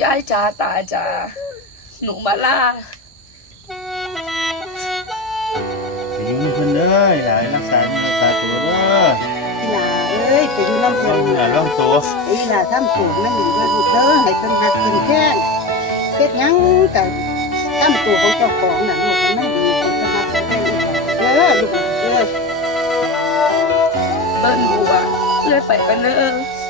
ยายจ๋าตาจ๋าหนูมาล่าไปอยู่นำเพิ่นเด้อหลายรักษาเนื้อรักษาตัวเด้ออีหลาเอ้ยไปอยู่น้ำเพิ่น เนื้อร่องตัว อีหลาทำสูงนั่นอยู่ด้วยลูกเด้อให้เพิ่นหักเพิ่นแค้นเฮ็ดหยังก็ทำตัวของเจ้าของน่ะลูกให้มันดีให้เพิ่นหักเพิ่นแค้นเด้อลูกเด้อ เบิ้ลบัวเลื่อยไปกันเด้อ